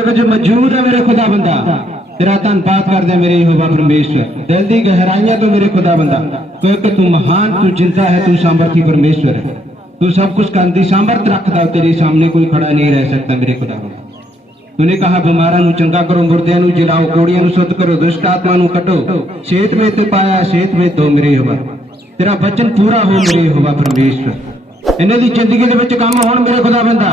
जगह जो मौजूद है मेरे खुदा बंदा, तेरा धन्यवाद कर दे मेरे यहोवा परमेश्वर। दिल दी गहराइयां तो मेरे खुदा बंदा, क्योंकि तू महान, तू जिंदा है, तू सामर्थी परमेश्वर है, तू सब कुछ करने की सामर्थ रखता, तेरे सामने कोई खड़ा नहीं रह सकता मेरे खुदा बंदा। तूने कहा बीमारां नूं चंगा करो, मुर्दियां नूं जिलाओ, कोड़ियां नूं शुद्ध करो, दुष्ट आत्मा नूं कटो, सेहत में ते पाया, सेहत में दो मेरे यहोवा। तेरा वचन पूरा हो मेरे यहोवा परमेश्वर। इन्हां दी जिंदगी दे विच काम होण मेरे खुदा बंदा,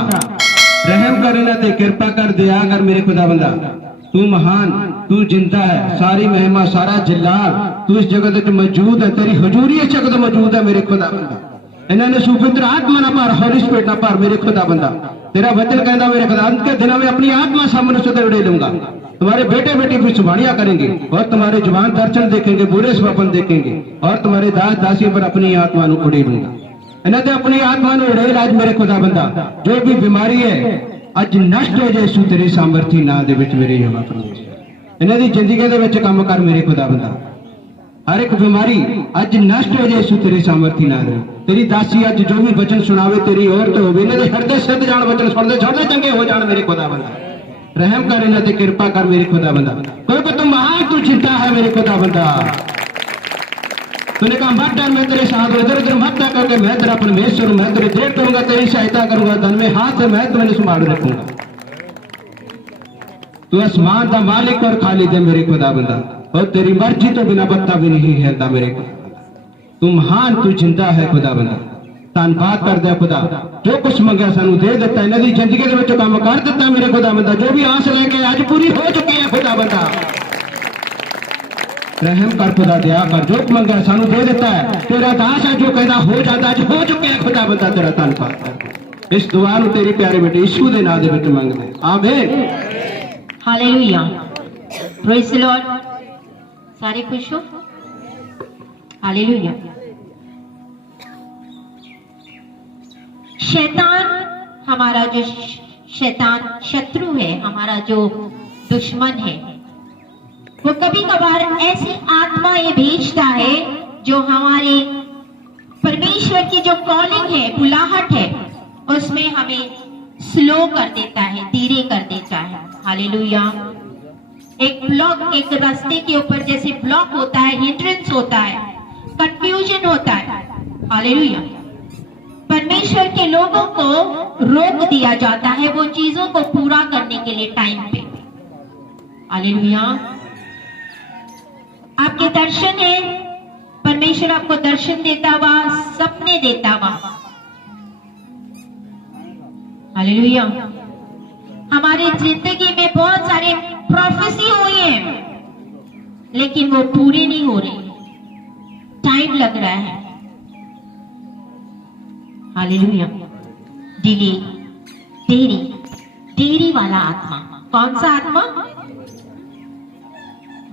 रहम कर इन्हां ते, कृपा कर, दया कर मेरे खुदा बंदा। तू महान, तू जिंदा है, सारी महिमा, सारा जलाल तू इस जगत में मौजूद है, तेरी हजूरी इस जगत मौजूद है मेरे खुदा बंदा। इन्होंने सुपवित्र आत्मा ना पार, हॉली स्पिरिट ना पार मेरे खुदा बंदा। तेरा वचन कहता मेरे खुदा, अंत के दिनों में अपनी आत्मा सामने से उड़े लूंगा, तुम्हारे बेटे बेटी भी सुबानियां करेंगे और तुम्हारे जुबान दर्शन देखेंगे, बुरे स्वप्न देखेंगे और तुम्हारे दास दासियों पर अपनी आत्मा नु उड़े लूंगा। इन्हें अपनी आत्मा नु उड़े आज मेरे खुदा बंदा। जो भी बीमारी है अज नष्ट हो जाए, तेरी सामर्थी ना दे विच मेरे यहोवा परमेश्वर। इन्हां दी जिंदगी दे विच काम कर मेरे खुदा बंदा। हर एक बीमारी अज नष्ट हो जाए, तेरी सामर्थी ना दे। तेरी दासी अज जो भी वचन सुनावे तेरी ओर तो होवे, इन्हां दे हृदय सिद्ध जान, वचन सुनदे सुनदे चंगे हो जान मेरे खुदा बंदा। रहम कर इन्हां ते, कृपा कर मेरे खुदा बंदा, क्योंकि तू महान, तू जिंदा है मेरे खुदा बंदा। तूने कहा मत डर, मैं तेरे साथ हूं, इधर उधर मत ना करके, मैं तेरा परमेश्वर हूं, मैं तेरी देख करूंगा, तेरी सहायता करूंगा, धन में हाथ है, मैं तुम्हें संभाल रखूंगा। तू आसमान का मालिक और खालिद है मेरे खुदा बंदा, और तेरी मर्जी तो बिना पत्ता भी नहीं हिलता मेरे खुदा। तू महान, तू जिंदा है खुदा बंदा। धन्यवाद कर दे खुदा, जो कुछ मंगया सानू दे दिता, इन्हां दी जिंदगी दे विच काम कर दिता मेरे खुदा बंदा। जो भी आस लेके अज पूरी हो चुकी है खुदा बंदा। रहम कर खुदा, दया कर, जो मंगया सानू दे दिता है, तेरा दास है जो कहता हो जाता, अज हो चुके हैं खुदा बंदा। तेरा धन्यवाद कर, इस दुआ नूं तेरी प्यारे बेटे यीशु दे नाम दे विच मंगदे, आमीन। Hallelujah, praise the Lord. सारे खुश हो? हालेलुया। शैतान, हमारा जो शैतान शत्रु है, हमारा जो दुश्मन है, वो कभी कभार ऐसी आत्माएं भेजता है जो हमारे परमेश्वर की जो कॉलिंग है, बुलाहट है, उसमें हमें स्लो कर देता है, धीरे कर देता है। हालेलुया। एक ब्लॉक, एक रास्ते के ऊपर जैसे ब्लॉक होता है, हिंड्रेंस होता है, कंफ्यूजन होता है। हालेलुया। परमेश्वर के लोगों को रोक दिया जाता है वो चीजों को पूरा करने के लिए टाइम पे। हालेलुया। आपके दर्शन है, परमेश्वर आपको दर्शन देता हुआ, सपने देता हुआ। हालेलुया। हमारी जिंदगी में बहुत सारे प्रोफेसी हुई है, लेकिन वो पूरे नहीं हो रहे, टाइम लग रहा है। हालेलुया। डिले, देरी, देरी वाला आत्मा। कौन सा आत्मा?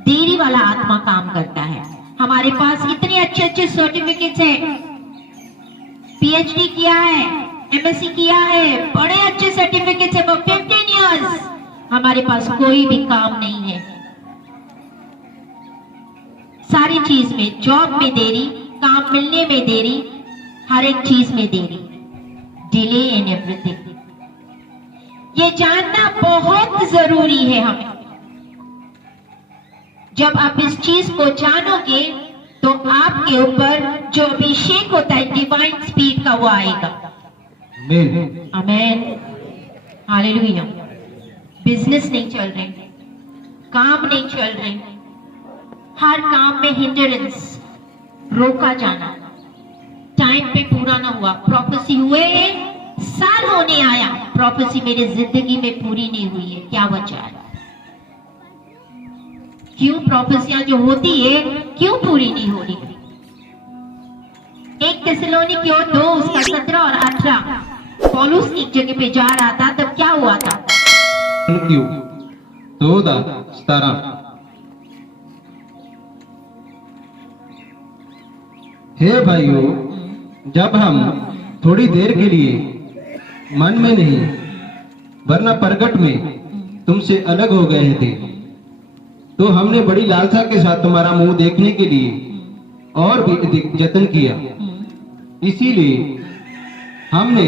देरी वाला आत्मा काम करता है। हमारे पास इतने अच्छे अच्छे सर्टिफिकेट्स हैं, पीएचडी किया है, एमएससी किया है, बड़े अच्छे सर्टिफिकेट्स है, 15 इयर्स, हमारे पास कोई भी काम नहीं है। सारी चीज में, जॉब में देरी, काम मिलने में देरी, हर एक चीज में देरी, डिले इन एवरीथिंग। ये जानना बहुत जरूरी है हमें। जब आप इस चीज को जानोगे तो आपके ऊपर जो अभिषेक होता है डिवाइन स्पीड का, वो आएगा। आमीन, आमीन, हालेलुया। बिजनेस नहीं चल रहे, काम नहीं चल रहे, हर काम में हिंड्रेंस, रोका जाना, टाइम पे पूरा ना हुआ, प्रोफेसी हुए साल होने आया, प्रोफेसी मेरी जिंदगी में पूरी नहीं हुई है, क्या वजह है? क्यों प्रोफेसियां जो होती है क्यों पूरी नहीं हो रही? 1 थिस्सलुनीकियों 2 उसका 17 और 18, पौलुस एक जगह पे जा रहा था, तब क्या हुआ था? 2:17। हे भाइयों, जब हम थोड़ी देर के लिए मन में नहीं वरना प्रगट में तुमसे अलग हो गए थे, तो हमने बड़ी लालसा के साथ तुम्हारा मुंह देखने के लिए और भी अधिक यत्न किया। इसीलिए हमने,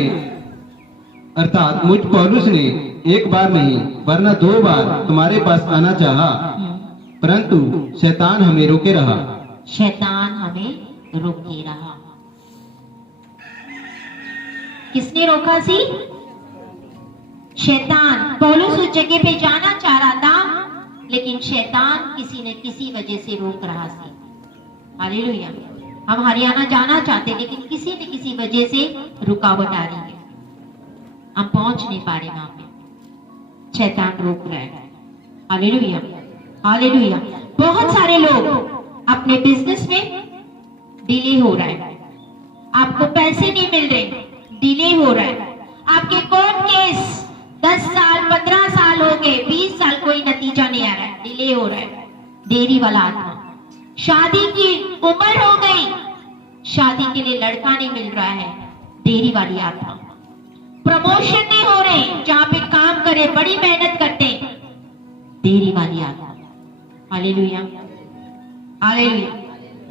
अर्थात मुझ पौलुस ने एक बार नहीं वरना 2 बार तुम्हारे पास आना चाहा, परंतु शैतान हमें रोके रहा। शैतान हमें रोके रहा। किसने रोका सी? शैतान। पौलुस उस जगह पे जाना चाह रहा था, लेकिन शैतान किसी न किसी वजह से रोक रहा सी। हालेलुया। हम हरियाणा जाना चाहते, लेकिन किसी न किसी वजह से रुकावट आ रही है, हम पहुंच नहीं पा रहे वहां पे। शैतान रोक रहा है। Hallelujah, hallelujah. बहुत सारे लोग अपने बिजनेस में डिले हो रहा है, आपको पैसे नहीं मिल रहे, डिले हो रहा है, आपके कोर्ट केस 10 साल 15 साल हो गए, 20 साल कोई नतीजा नहीं आ रहा है, डिले हो रहा है। देरी वाला आत्मा। शादी की उम्र हो गई, शादी के लिए लड़का नहीं मिल रहा है, देरी वाली आत्मा। प्रमोशन नहीं हो रहे, जहां पे काम करे बड़ी मेहनत करते, देरी वाली आत्मा। Hallelujah, hallelujah.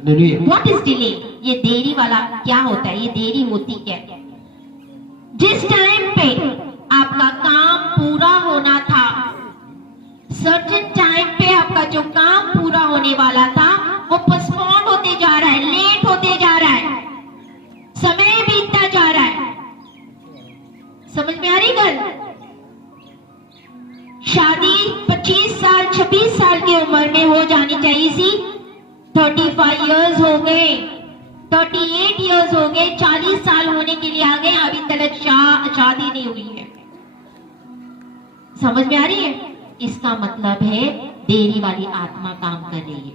Hallelujah. What is delay? ये देरी वाला क्या होता है? ये देरी होती क्या है? जिस टाइम पे आपका काम पूरा होना था, सर्टेन टाइम पे आपका जो काम पूरा होने वाला था, वो पोस्टपोन होते जा रहा है, लेट होते जा रहा है, समय बीतता जा रहा है। समझ में आ रही गल? शादी 25 साल 26 साल की उम्र में हो जानी चाहिए सी, 35 इयर्स हो गए, 38 इयर्स हो गए, 40 साल होने के लिए आ गए, अभी तक शादी नहीं हुई है। समझ में आ रही है? इसका मतलब है देरी वाली आत्मा काम कर रही है।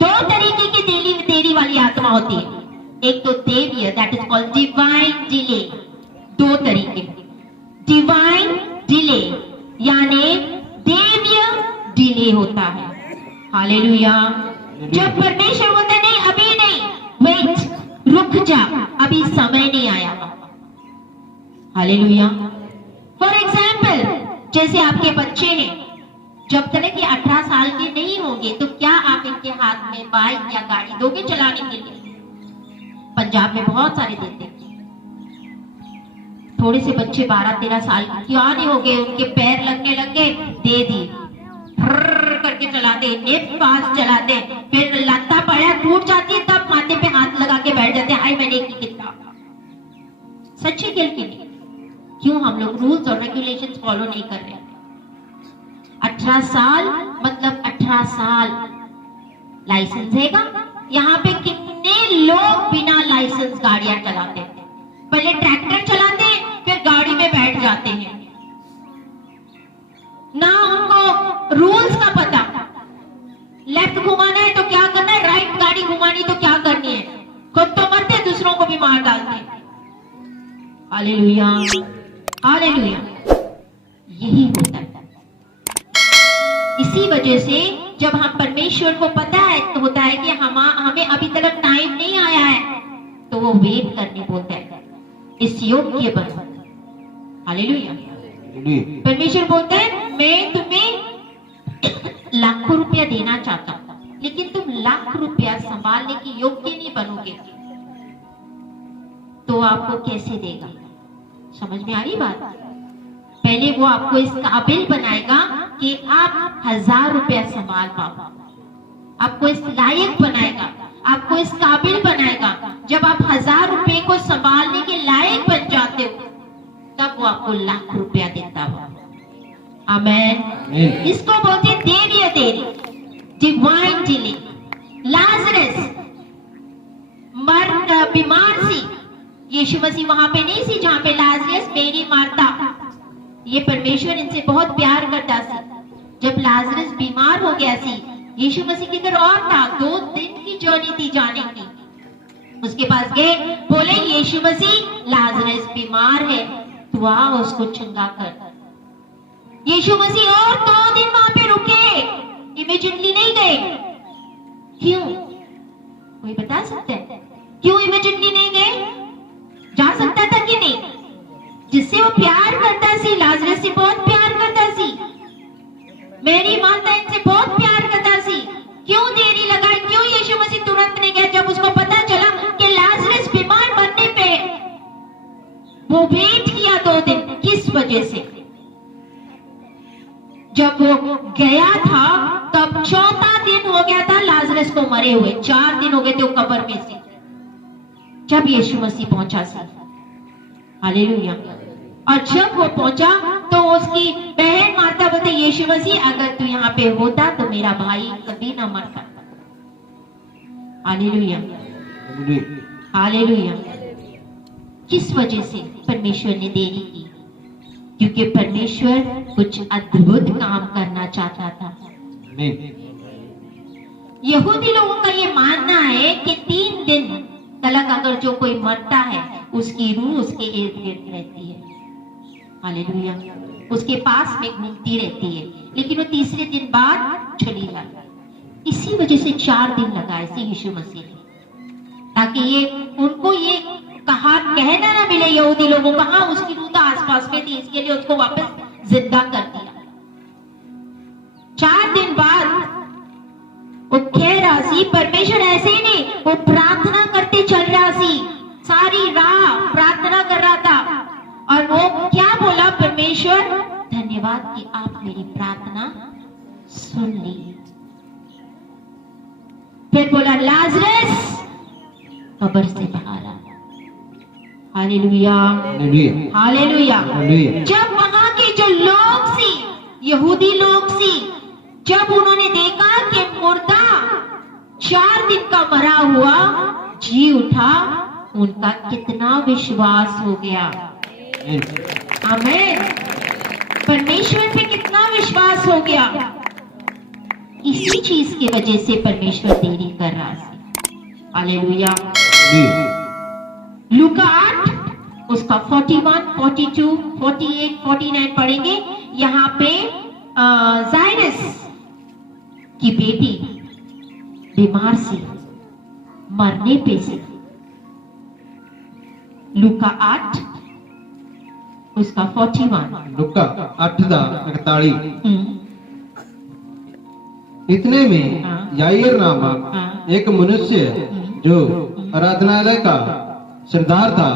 2 तरीके की देरी वाली आत्मा होती है। एक तो देवीय, that is called divine delay. 2 तरीके, डिवाइन डिले यानी देवीय डिले होता है। हालेलुया। जब परमेश्वर बोलते नहीं, अभी नहीं, वेट, रुक जा, अभी समय नहीं आया। हालेलुया। फॉर एग्जाम्पल, जैसे आपके बच्चे हैं, जब तक ये 18 साल के नहीं होंगे, तो क्या आप इनके हाथ में बाइक या गाड़ी दोगे चलाने के लिए? पंजाब में बहुत सारे देते हैं। थोड़े से बच्चे 12-13 साल के क्यों नहीं हो गए, उनके पैर लगने लग गए, दे दी, करके चलाते, नेट पास चलाते, फिर लत्ता पड़ा टूट जाती है, तब माथे पे हाथ लगा के बैठ जाते हैं, हाय मैंने की कितना। सच्ची खेल के लिए क्यों हम लोग रूल्स और रेगुलेशंस फॉलो नहीं कर रहे? 18 साल मतलब 18 साल लाइसेंस हैगा। यहाँ पे कितने लोग बिना लाइसेंस गाड़ियां चलाते हैं, पहले ट्रैक्टर चलाते हैं, फिर गाड़ी में बैठ जाते हैं, ना उनको रूल्स का पता। लेफ्ट घुमाना है तो क्या करना है, राइट गाड़ी घुमानी तो क्या करनी है, खुद तो मरते, दूसरों को भी मार डालते हैं। Hallelujah, hallelujah. यही होता है। इसी वजह से जब हम परमेश्वर को पता है तो होता है कि हमें अभी तक टाइम नहीं आया है, तो वो वेट करने बोलते हैं, इस योग्य बनो। हालेलुया। परमेश्वर बोलते हैं मैं तुम्हें लाखों रुपया देना चाहता हूं, लेकिन तुम लाख रुपया संभालने की योग्य नहीं बनोगे, तो आपको कैसे देगा? समझ में आ रही बात? पहले वो आपको इस काबिल बनाएगा कि आप 1000 रुपया संभाल पाओ, आपको इस लायक बनाएगा, आपको इस काबिल बनाएगा। जब आप 1000 रुपए को संभालने के लायक बन जाते हो, तब वो आपको लाख रुपया देता हो। आमेन। इसको बोलते देवीय देरी, डिवाइन डिले। लाजरस बीमार सी, यीशु मसीह वहां पे नहीं सी जहां पे लाजरस, मेरी मार्था, ये परमेश्वर इनसे बहुत प्यार करता सी। जब लाजरस बीमार हो गया सी, यीशु मसीह की घर और था, 2 दिन की जर्नी थी जाने की। उसके पास गए, बोले यीशु मसीह लाजरस बीमार है, तू आ उसको चंगा कर। यीशु मसीह और 2 दिन वहां पे रुके, इमीडिएटली नहीं गए। क्यों? कोई बता सकता है क्यों इमीडिएटली नहीं गए? जा सकता था कि नहीं? जिससे वो प्यार करता सी, लाजरस से बहुत प्यार करता सी, मेरी माता इनसे बहुत प्यार करता सी। क्यों देरी लगा? क्यों यीशु मसीह तुरंत नहीं गया? जब उसको पता चला कि लाजरस बीमार बनने पे, वो वेट किया 2 दिन। किस वजह से? वो गया था तब चौथा दिन हो गया था लाजरस को मरे हुए, 4 दिन हो गए थे वो कब्र में से जब यीशु मसीह पहुंचा सी। हालेलुया। और जब वो पहुंचा तो उसकी बहन माता बोलते, यीशु मसीह अगर तू यहाँ पे होता तो मेरा भाई कभी ना मरता। Hallelujah, hallelujah. किस वजह से परमेश्वर ने देरी की? क्योंकि परमेश्वर कुछ अद्भुत काम करना चाहता था। यहूदी लोगों का ये मानना है कि 3 दिन तक अगर जो कोई मरता है उसकी रूह उसके इर्द गिर्द रहती है। हालेलुया। उसके पास में घूमती रहती है, लेकिन वो तीसरे दिन बाद चली जाती है। इसी वजह से 4 दिन लगाए थे यीशु मसीह ने, ताकि ये उनको ये कहना ना मिले यहूदी लोगों को, हाँ उसकी रूह तो आसपास में थी, इसके लिए उसको वापस जिंदा कर दिया। 4 दिन बाद वो कह रहा सी, परमेश्वर ऐसे ही नहीं, वो प्रार्थना करते चल रहा सी, सारी राह प्रार्थना कर रहा था। और वो क्या बोला? परमेश्वर धन्यवाद कि आप मेरी प्रार्थना सुन ली। फिर बोला लाजरस कब्र से बाहर आ। Hallelujah, hallelujah. जब वहां के जो लोग सी, यहूदी लोग सी, जब उन्होंने देखा कि मुर्दा 4 दिन का मरा हुआ जी उठा, उनका कितना विश्वास हो गया। आमीन। परमेश्वर पे कितना विश्वास हो गया। इसी चीज की वजह से परमेश्वर देरी कर रहा है। हालेलुया। लूका 8 उसका 41, 42, 48, 49 पढ़ेंगे। यहाँ पे जायरस की बेटी बीमार सी, मरने पे से। लूका 8 उसका 41। लूका 8:41। इतने में याईर नामक एक मनुष्य जो आराधनालय का सरदार था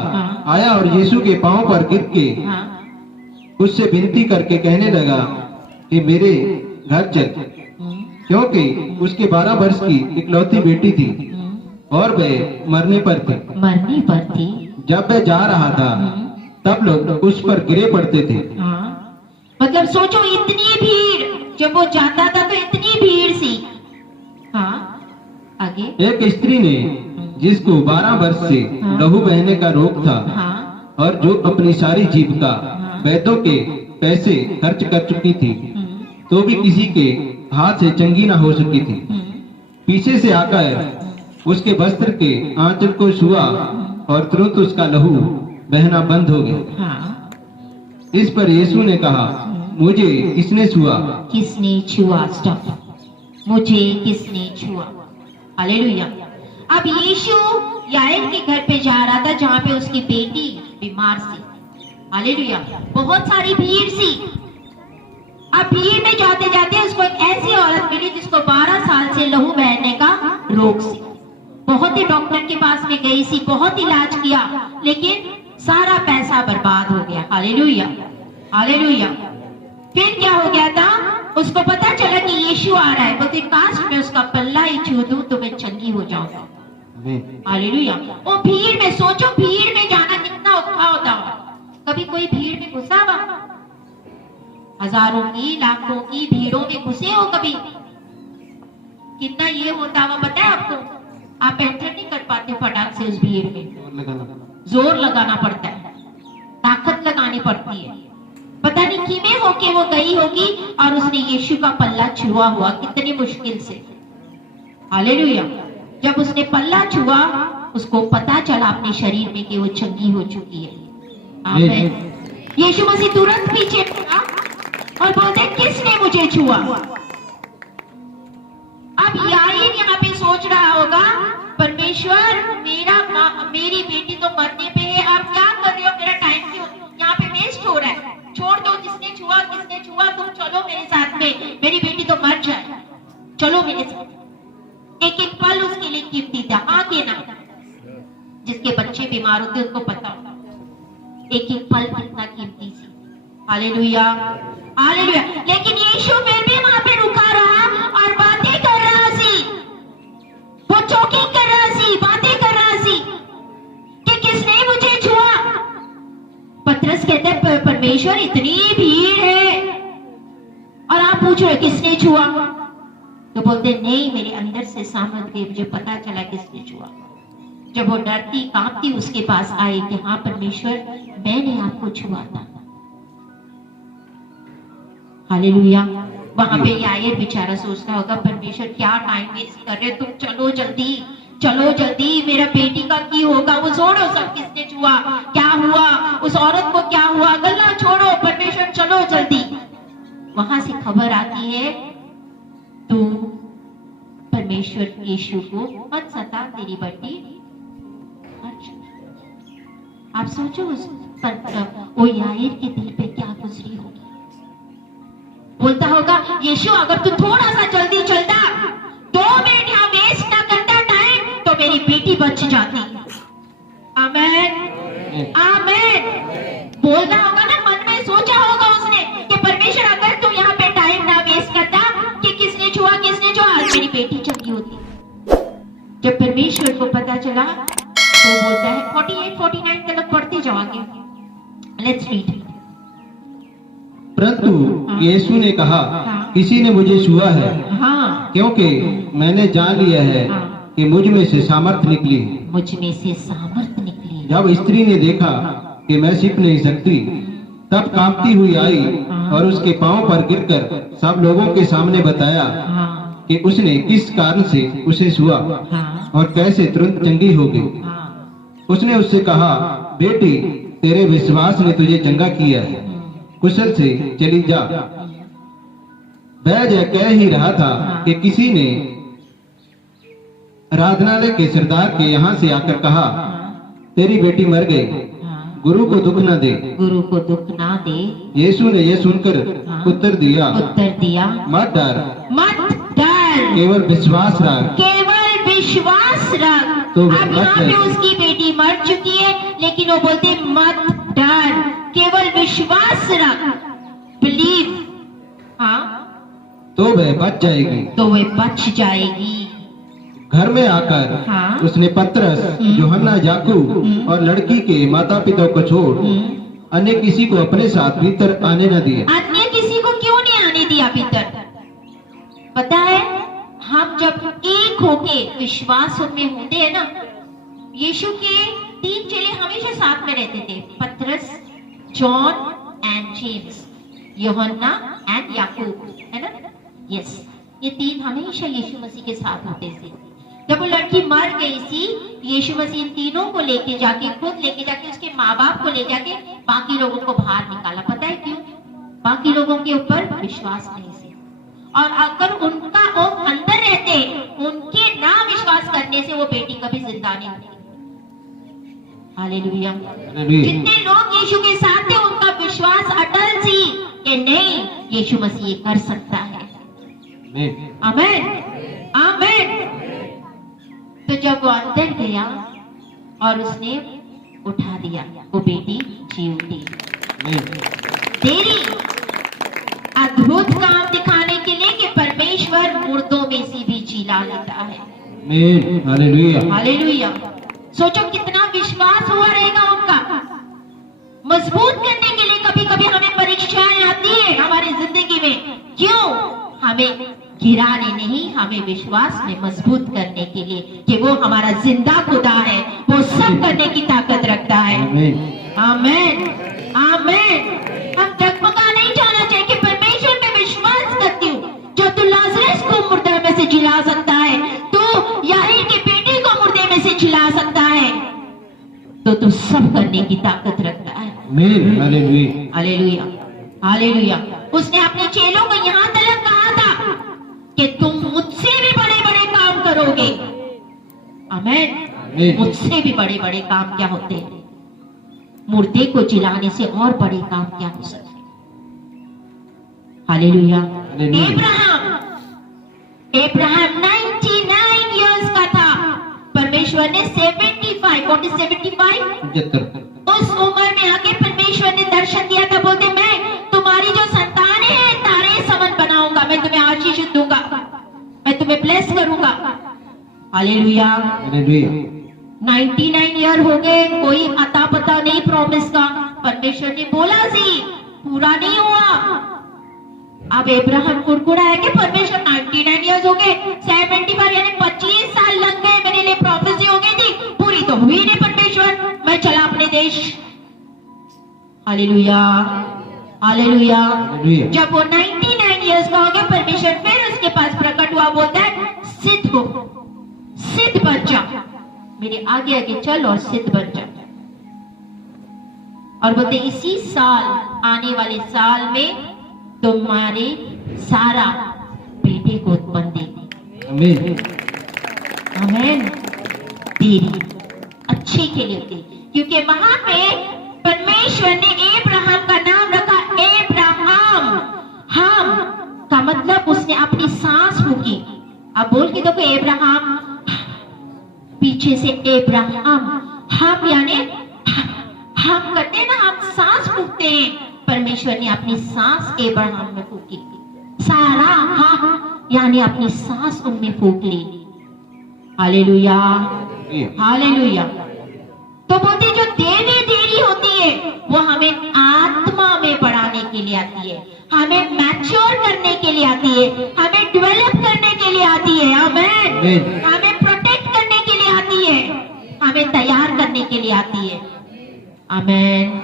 आया और यीशु के पांव पर गिर के उससे विनती करके कहने लगा कि मेरे घर चल, क्योंकि उसके 12 वर्ष की इकलौती बेटी थी और वह मरने पर थी। जब वह जा रहा था तब लोग उस पर गिरे पड़ते थे। मतलब सोचो, इतनी भीड़, जब वो जाता था तो इतनी भीड़ सी। आगे एक स्त्री ने जिसको 12 वर्ष से लहू बहने का रोग था और जो अपनी सारी जीविका वैद्यों के पैसे खर्च कर चुकी थी, तो भी किसी के हाथ से चंगी ना हो सकी थी, पीछे से आकर उसके वस्त्र के आंचल को छुआ और तुरंत उसका लहू बहना बंद हो गया। इस पर यीशु ने कहा, मुझे किसने छुआ? किसने छुआ? स्टॉप। मुझे किसने छुआ? हालेलुया। अब यीशु याईर के घर पे जा रहा था जहाँ पे उसकी बेटी बीमार सी। हालेलुया। बहुत सारी भीड़ सी। अब भीड़ में जाते जाते उसको एक ऐसी औरत मिली जिसको 12 साल से लहू बहने का रोग सी। बहुत ही डॉक्टर के पास में गई सी, बहुत इलाज किया, लेकिन सारा पैसा बर्बाद हो गया। Hallelujah, hallelujah. फिर क्या हो गया था? उसको पता चला कि यीशु आ रहा है, बोलते काश मैं उसका पल्ला ही छू दूं तो मैं चंगी हो जाऊंगा। हालेलुया। वो भीड़ में, सोचो भीड़ में जाना कितना औखा होता होगा। कभी कोई भीड़ में घुसा हुआ? हजारों की, लाखों की भीड़ों में घुसे हो कभी? कितना ये होता हुआ पता है आपको? आप एंटर नहीं कर पाते फटाक से उस भीड़ में। जोर लगाना पड़ता है, ताकत लगानी पड़ती है। पता नहीं किमें होके वो गई होगी और उसने यीशु का पल्ला छुआ हुआ, कितनी मुश्किल से। हालेलुया। जब उसने पल्ला छुआ, उसको पता चला अपने शरीर में कि वो चंगी हो चुकी है। आमीन। यीशु मसीह तुरंत पीछे मुड़ा और बोलते, किसने मुझे छुआ? अब याईर यहाँ पे सोच रहा होगा, परमेश्वर मेरी बेटी तो मरने पे है, आप क्या कर रहे हो? मेरा टाइम क्यों यहाँ पे वेस्ट हो रहा है? छोड़ दो, किसने छुआ, तुम चलो मेरे साथ में, मेरी बेटी तो मर जाए, चलो मेरे साथ। एक एक पल उसके लिए कीमती था। आगे ना, जिसके बच्चे बीमार होते उनको पता होता एक एक पल कितना कीमती थी। Hallelujah, hallelujah. लेकिन यीशु फिर भी वहां पे रुका रहा और बातें कर रहा सी, वो चौकिंग कर रहा सी, बातें कर रहा सी कि किसने मुझे छुआ। पतरस कहते हैं परमेश्वर इतनी भीड़ है और आप पूछ रहे किसने छुआ, तो बोलते नहीं मेरे अंदर से सामर्थ गई, मुझे पता चला किसने छुआ। जब वो डरती कांपती उसके पास आई कि हाँ परमेश्वर मैंने आपको छुआ था। हालेलुया। वहां पे याईर बेचारा सोचता होगा परमेश्वर क्या टाइम वेस्ट कर रहे, तुम चलो जल्दी, चलो जल्दी, मेरा बेटी का की होगा, वो छोड़ो सब किसने छुआ, क्या हुआ, उस औरत को क्या हुआ, गल्ला छोड़ो परमेश्वर चलो जल्दी। वहां से खबर आती है तू परमेश्वर यीशु को मत सता, तेरी बेटी मर चुकी। आप सोचो उस पर वो याईर के दिल पे क्या गुजरी होगी। बोलता होगा यीशु अगर तू थोड़ा सा जल्दी चलता, 2 मिनट यहाँ वेस्ट ना करता टाइम, तो मेरी बेटी बच जाती। आमीन, आमीन। बोलता होगा ना, मन में सोचा होगा उसने कि परमेश्वर अगर तू यहाँ पे टाइम ना वेस्ट करता कि किसने छुआ, आज मेरी बेटी चंगी होती। जब परमेश्वर को पता चला तो बोलता है 48-49 तक पढ़ते जाओ आगे। Let's read. परंतु यीशु ने कहा किसी ने मुझे छुआ है, क्योंकि मैंने जान लिया है कि मुझ में से सामर्थ निकली। मुझ में से सामर्थ निकली। जब स्त्री ने देखा कि मैं छिप नहीं सकती, तब कांपती हुई आई और उसके पांव पर गिरकर सब लोगों के सामने बताया कि उसने किस कारण से उसे छुआ और कैसे तुरंत चंगी हो गई। उसने उससे कहा, बेटी तेरे विश्वास ने तुझे चंगा किया है, कुशल से चली जा। वह यह कह ही रहा था कि किसी ने आराधनालय के सरदार के यहाँ से आकर कहा, तेरी बेटी मर गई, गुरु को दुख न दे। गुरु को दुख ना दे। यीशु ने यह सुनकर उत्तर दिया, मत डर, मत डर, केवल विश्वास रख, केवल विश्वास रख। तो अब यहाँ पे उसकी बेटी मर चुकी है, लेकिन वो बोलते मत डर, केवल विश्वास रख, बिलीव। हाँ, तो वह बच जाएगी। तो वह बच जाएगी। घर में आकर उसने पतरस, यूहन्ना, याकूब और लड़की के माता पिता को छोड़ अन्य किसी को अपने साथ भीतर आने न दिया। अन्य किसी को क्यों नहीं आने दिया भीतर? पता है, हम जब एक होके विश्वास में होते हैं ना, यीशु के 3 चेले हमेशा साथ में रहते थे, पतरस, जॉन एंड जेम्स, यूहन्ना एंड याकूब, है ना? यस, ये 3 हमेशा यीशु मसीह के साथ होते थे। जब वो लड़की मर गई थी, यीशु मसीह इन तीनों को लेके जाके, खुद लेके जाके, उसके माँ बाप को ले जाके बाकी लोगों को बाहर निकाला। पता है क्यों? बाकी लोगों के ऊपर विश्वास नहीं थी, और अगर उनका वो अंदर रहते, उनके ना विश्वास करने से वो बेटी कभी जिंदा नहीं होती। हालेलुया। जितने लोग यीशु के साथ थे, उनका विश्वास अटल थी कि नहीं, यीशु मसीह कर सकता है। आमीन, आमीन। तो जब वो अंदर गया और उसने उठा दिया, वो बेटी जी उठी। तेरी अद्भुत काम दिखाने के लिए कि परमेश्वर मुर्दों में से भी जिला लेता है। Hallelujah, hallelujah. सोचो कितना विश्वास हुआ रहेगा उनका। मजबूत करने के लिए कभी कभी हमें परीक्षाएं आती है हमारी जिंदगी में। क्यों? हमें गिराने नहीं, हमें विश्वास में मजबूत करने के लिए कि वो हमारा जिंदा खुदा है, वो सब करने की ताकत रखता है। आमीन, आमीन। हम डगमगा नहीं जाना चाहिए कि परमेश्वर में विश्वास करती हूँ, जो तू लाजरस को मुर्दे में से जिला सकता है, तू याहीर की बेटी को मुर्दे में से जिला सकता है, तो तू सब करने की ताकत रखता है। Hallelujah, hallelujah, hallelujah. उसने अपने चेलों को यहाँ तक कहा था कि तुम मुझसे भी बड़े बड़े काम करोगे। आमीन। मुझसे भी बड़े बड़े काम क्या होते हैं? मुर्दे को जिलाने से और बड़े काम क्या हो सकते हैं? हालेलुया। अब्राहम 99 इयर्स का था, परमेश्वर ने 75, what is 75? उस उम्र में आके परमेश्वर ने दर्शन दिया था। बोलते मैं हालेलुया। हालेलुया। 99 ईयर हो गए, कोई अता पता नहीं प्रॉमिस का। परमेश्वर ने बोला सी, पूरा नहीं हुआ। अब अब्राहम कुड़कुड़ा है कि परमेश्वर 99 ईयर्स हो गए, 75 यानी 25 साल लग गए, मेरे लिए प्रोफेसी हो गई थी, पूरी तो हुई नहीं परमेश्वर, मैं चला अपने देश। Hallelujah, hallelujah. जब वो 99 ईयर्स का हो गया, परमेश्वर फिर उसके पास प्रकट हुआ, बोलता है सिद्ध हो, सिद्ध बन जा, मेरे आगे आगे चल और सिद्ध बन जा। और बोलते इसी साल, आने वाले साल में तुम्हारे सारा बेटे को उत्पन्न देगी। आमीन। आमीन। तेरी अच्छे के लिए थी, क्योंकि वहां पे परमेश्वर ने अब्राहम का नाम रखा अब्राहम। हम का मतलब उसने अपनी सांस फूकी। अब बोल के देखो अब्राहम, पीछे से अब्राहम, हम यानी हम करते हैं ना, हम सांस फूकते हैं, परमेश्वर ने अपनी सांस अब्राहम में फूकी। सारा हाँ यानी अपनी सांस उनमें फूक ली। Hallelujah, hallelujah. तो बोलते जो देरी होती है वो हमें आत्मा में बढ़ाने के लिए आती है, हमें मैच्योर करने के लिए आती है, हमें डेवलप करने के लिए आती है। आमीन। हमें प्रोटेक्ट करने के लिए आती है, हमें तैयार करने के लिए आती है। आमीन।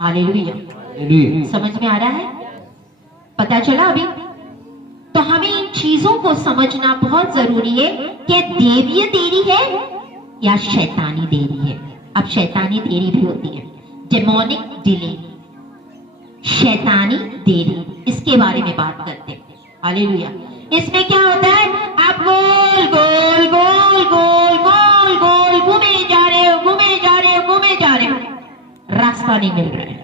हालेलुया। समझ में आ रहा है? पता चला अभी? तो हमें इन चीजों को समझना बहुत जरूरी है कि देवीय देरी है या शैतानी देरी है। अब शैतानी देरी भी होती है, डेमोनिक डिले, शैतानी देरी, इसके बारे में बात करते हैं। हालेलुया। इसमें क्या होता है, आप गोल गोल गोल गोल गोल गोल घूमे जा रहे हो, घूमे जा रहे हो, घूमे जा रहे हो, रास्ता नहीं मिल रहा है,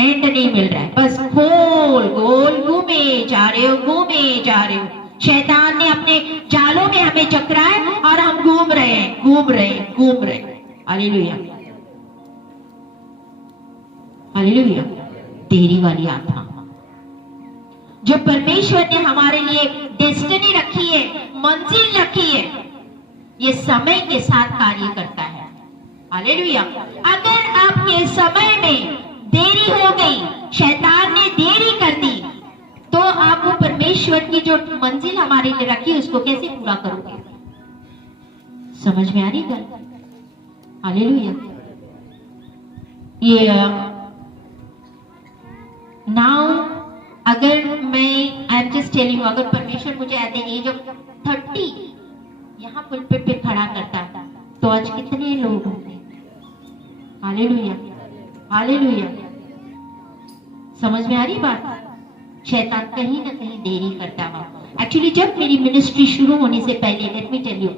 एंड नहीं मिल रहा है, बस गोल गोल घूमे जा रहे हो, घूमे जा रहे हो। शैतान ने अपने जालों में हमें चकराए और हम घूम रहे हैं, घूम रहे हैं, घूम रहे हैं। Hallelujah, hallelujah. देरी वाली आत्मा, जो परमेश्वर ने हमारे लिए डेस्टिनी रखी है, मंजिल रखी है, ये समय के साथ कार्य करता है। हालेलुया। अगर आपके समय में देरी हो गई, शैतान ने देरी कर दी, तो आप वो परमेश्वर की जो मंजिल हमारे लिए रखी है उसको कैसे पूरा करोगे? समझ में आ रही गल? हालेलुया। ये नाउ अगर मैं आई एम जस्ट टेलिंग, अगर परमेश्वर मुझे एट द एज ऑफ 30 यहाँ पुलपिट पे खड़ा करता तो आज कितने लोग होंगे? Hallelujah, hallelujah. समझ में आ रही बात? शैतान कहीं ना कहीं देरी करता हुआ। एक्चुअली जब मेरी मिनिस्ट्री शुरू होने से पहले, लेट मी टेल यू,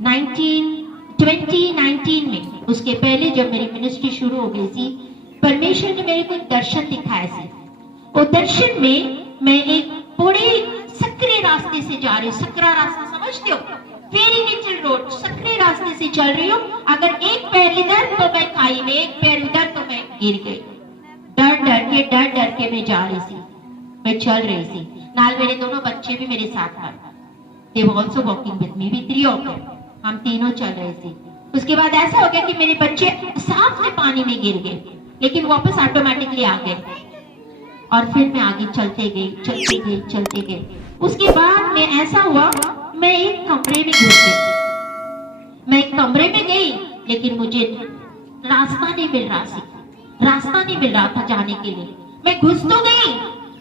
2019 में, उसके पहले जब मेरी मिनिस्ट्री शुरू हो गई थी, परमेश्वर ने मेरे को एक दर्शन दिखाया था। वो दर्शन में मैं एक बड़े सकरे रास्ते से जा रही हूँ। सकरा रास्ता समझते हो? वेरी लिटिल रोड, सकरे रास्ते से चल रही हूँ। अगर एक पैर इधर तो मैं खाई में, एक पैर उधर तो मैं गिर गई। डर डर के मैं जा रही थी, मैं चल रही थी। नाल मेरे दोनों बच्चे भी मेरे साथ थे, they were also walking with me, we 3 of them, हम तीनों चल रहे थे। उसके बाद ऐसा हो गया कि मेरे बच्चे साफ में पानी में गिर गए, लेकिन वापस ऑटोमेटिकली आ गए। और फिर मैं आगे चलते गए। उसके बाद में ऐसा हुआ, मैं एक कमरे में घुस गई। मैं एक कमरे में गई, लेकिन मुझे रास्ता नहीं मिल रहा था जाने के लिए। मैं घुस तो गई,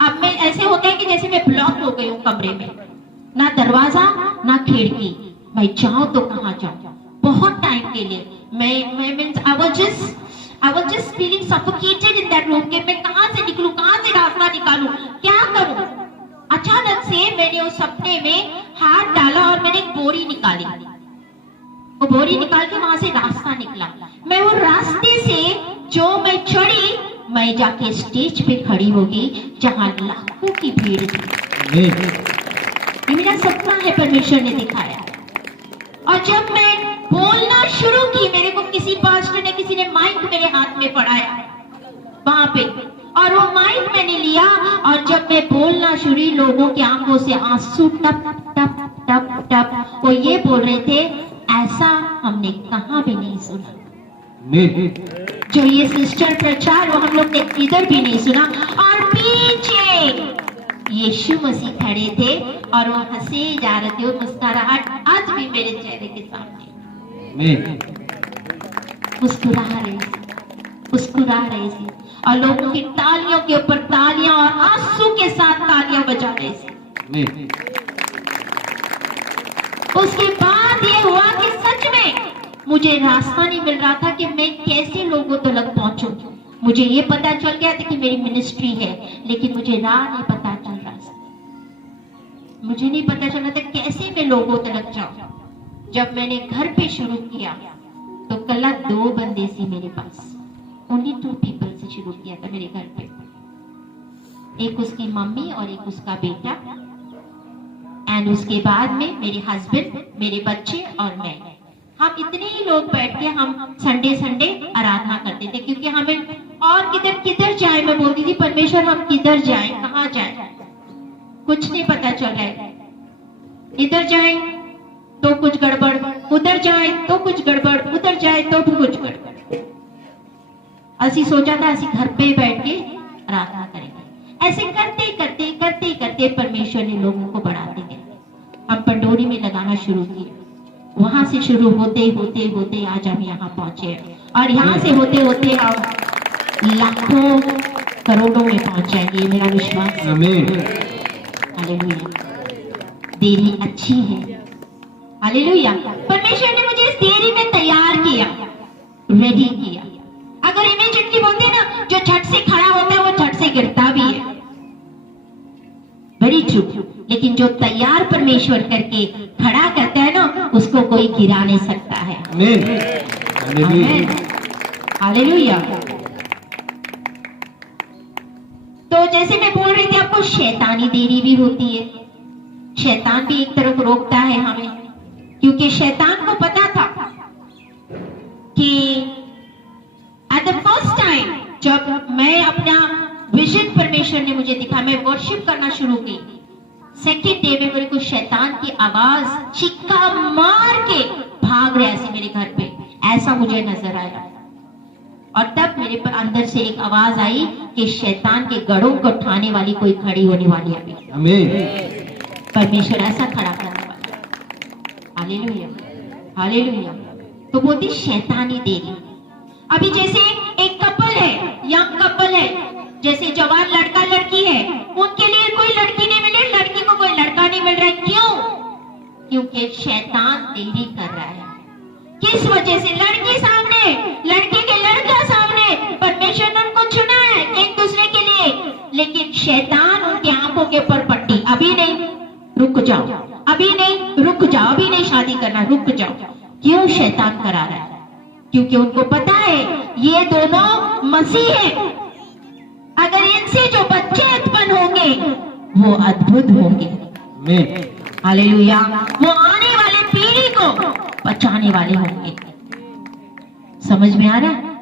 अब मैं ऐसे होता है कि जैसे मैं ब्लॉक हो गई हूँ कमरे में, ना दरवाजा ना खिड़की, मैं जाऊं तो कहाँ जाऊं? बहुत टाइम के लिए I was just feeling suffocated in that room कि मैं कहाँ से निकलूं, कहाँ से रास्ता निकालूं, क्या करूं? अचानक से मैंने उस सपने में हाथ डाला और मैंने एक बोरी निकाली। वो बोरी निकाल के वहां से रास्ता निकला। मैं वो रास्ते से जो मैं चढ़ी, मैं जाके स्टेज पे खड़ी होगी जहां लाखों की भीड़ थी। ये मेरा सपना है, परमेश्वर ने दिखाया। और जब मैं बोलना शुरू की, मेरे को किसी पास्टर ने, किसी ने माइक मेरे हाथ में पढ़ाया वहां पे, और वो माइक मैंने लिया, और जब मैं बोलना शुरू, लोगों की आंखों से आंसू टप टप टप टप। वो ये बोल रहे थे, ऐसा हमने कहाँ भी नहीं सुना। आमीन। जो ये सिस्टर प्रचार वो हम लोग ने इधर भी नहीं सुना। और पीछे यीशु मसीह खड़े थे और वो हंसे जा रहे थे, वो मुस्कुराहट आज भी मेरे चेहरे के सामने। आमीन। मुस्कुरा रहे थे और लोगों की तालियों के ऊपर तालियां और आंसू के साथ तालियां बजा रहे थे। आमीन। उसके बाद ये हुआ कि सच में मुझे रास्ता नहीं मिल रहा था कि मैं कैसे लोगों तक पहुंचूं। मुझे ये पता चल गया था कि मेरी मिनिस्ट्री है, लेकिन मुझे राह नहीं पता चल रहा था। मुझे नहीं पता चल रहा था कैसे मैं लोगों तक जाऊं। जब मैंने घर पे शुरू किया तो कल 2 बंदे से मेरे पास, ओनली 2 पीपल से शुरू किया था मेरे घर पे। एक उसकी मम्मी और एक उसका बेटा, एंड उसके बाद में मेरे हस्बैंड, मेरे बच्चे और मैं। हम इतने ही लोग बैठ के हम संडे आराधना करते थे, क्योंकि हमें और किधर जाए, मैं बोलती थी परमेश्वर हम किधर जाएं, कहाँ जाएं, कुछ नहीं पता चल रहा है। इधर जाएं तो कुछ गड़बड़, उधर जाए तो कुछ गड़बड़, उधर जाए तो भी कुछ गड़बड़। असि सोचा था असि घर पे बैठ के प्रार्थना करेंगे। ऐसे करते परमेश्वर ने लोगों को बढ़ाते गए। हम पंडोरी में लगाना शुरू किए। वहां से शुरू होते आज हम यहाँ पहुंचे, और यहाँ से होते हम लाखों करोड़ों में पहुंच जाएंगे, ये मेरा विश्वास है। आमीन। हालेलुया। देरी अच्छी है। हालेलुया। परमेश्वर ने मुझे इस देरी में तैयार किया, रेडी किया। अगर इमीडिएटली बोलते ना, जो झट से खड़ा होता है वो झट से गिरता भी है, वेरी ट्रू। लेकिन जो तैयार परमेश्वर करके खड़ा करता है ना, उसको कोई गिरा नहीं सकता है। आमीन। हालेलुया। तो जैसे मैं बोल रही थी आपको, शैतानी देरी भी होती है। शैतान भी एक तरफ रोकता है हमें, क्योंकि शैतान को पता था कि एट द फर्स्ट टाइम जब मैं अपना विजन परमेश्वर ने मुझे दिखा, मैं वर्शिप करना शुरू की, सेकेंड डे में मेरे को शैतान की आवाज चिक्का मार के भाग रहा है मेरे घर पे, ऐसा मुझे नजर आया। और तब मेरे पर अंदर से एक आवाज आई कि शैतान के गढ़ों को उठाने वाली कोई खड़ी होने वाली है। आमीन। परमेश्वर ऐसा खड़ा करने वाला। Hallelujah, hallelujah. तो बोलती शैतानी देरी। अभी जैसे एक कपल है, यंग कपल है, जैसे जवान लड़का लड़की है, उनके लिए कोई लड़की नहीं मिली, लड़की को कोई लड़का नहीं मिल रहा है। क्यों? क्योंकि शैतान देरी कर रहा है। किस वजह से? लड़की सामने, लड़के के लड़का सामने, परमेश्वर ने उनको चुना है एक दूसरे के लिए, लेकिन शैतान उनकी आंखों के ऊपर पट्टी, अभी नहीं, रुक जाओ, अभी नहीं, रुक जाओ, अभी नहीं शादी करना, रुक जाओ। क्यों शैतान करा रहा है? क्योंकि उनको पता है ये दोनों मसीह है, अगर इनसे जो बच्चे उत्पन्न होंगे वो अद्भुत होंगे। हालेलुया। वो आने वाले पीढ़ी को बचाने वाले होंगे। समझ में आ रहा है?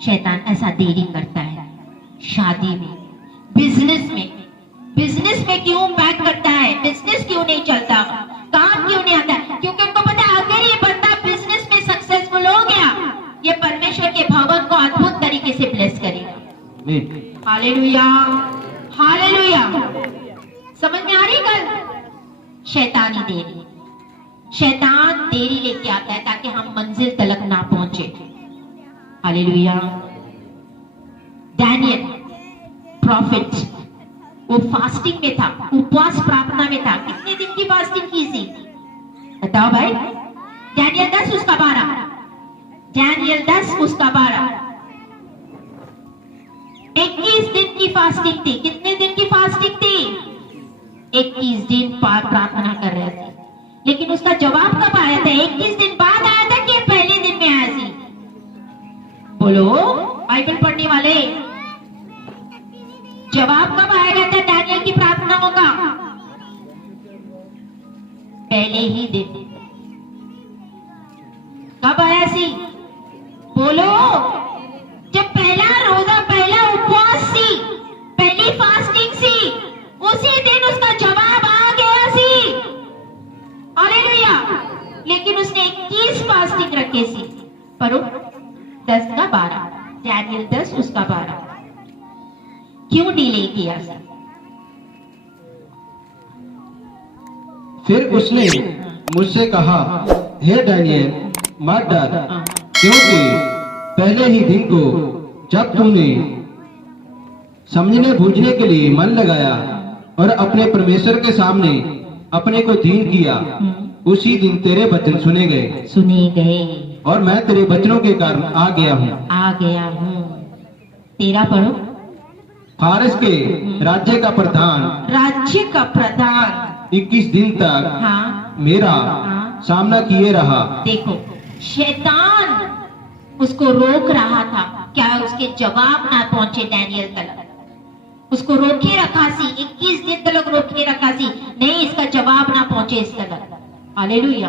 शैतान ऐसा देरी करता है शादी में, बिजनेस में क्यों बैक करता है? बिजनेस क्यों नहीं चलता? काम क्यों नहीं आता? क्योंकि उनको पता है अगर ये बंदा बिजनेस में सक्सेसफुल हो गया, ये परमेश्वर के भवन को अद्भुत तरीके से ब्लेस करेगा। Hallelujah, hallelujah. समझ में आ रही गल? शैतानी देरी, शैतान देरी लेके आता है ताकि हम मंजिल तलक ना पहुंचे। हालेलुया। डैनियल प्रॉफिट वो फास्टिंग में था, उपवास प्रार्थना में था। कितने दिन की फास्टिंग की थी बताओ भाई? डैनियल 10 उसका 12, डैनियल 10 उसका 12, 21 दिन की फास्टिंग थी। कितने दिन की फास्टिंग थी? 21 दिन प्रार्थना कर रहे थे। लेकिन उसका जवाब कब आया था? 21 दिन बाद आया था कि पहले दिन में आया थी? बोलो बाइबल पढ़ने वाले, जवाब कब आएगा था डैनियल की प्रार्थनाओं का? पहले ही दिन। कब आया सी? बोलो, जब पहला रोजा, पहला उपवास सी, पहली फास्टिंग सी, उसी दिन उसका जवाब आ गया सी। लेकिन उसने 21 फास्टिंग रखे सी, पर वो 10 का 12, डैनियल 10 उसका 12 क्यों डिले किया? फिर उसने मुझसे कहा, हे डैनियल, मत डर, क्योंकि पहले ही दिन को जब तूने समझने बूझने के लिए मन लगाया और अपने परमेश्वर के सामने अपने को दीन किया, उसी दिन तेरे वचन सुने गए और मैं तेरे वचनों के कारण आ गया हूँ। 13 पढ़ो। फारस के राज्य का प्रधान 21 दिन तक हाँ, मेरा हाँ। सामना किए रहा। देखो, शैतान उसको रोक रहा था, क्या उसके जवाब ना पहुंचे डैनियल तक, उसको रोके रखा सी, 21 दिन तक रोके रखा सी, नहीं इसका जवाब ना पहुंचे इस तक। हालेलुया।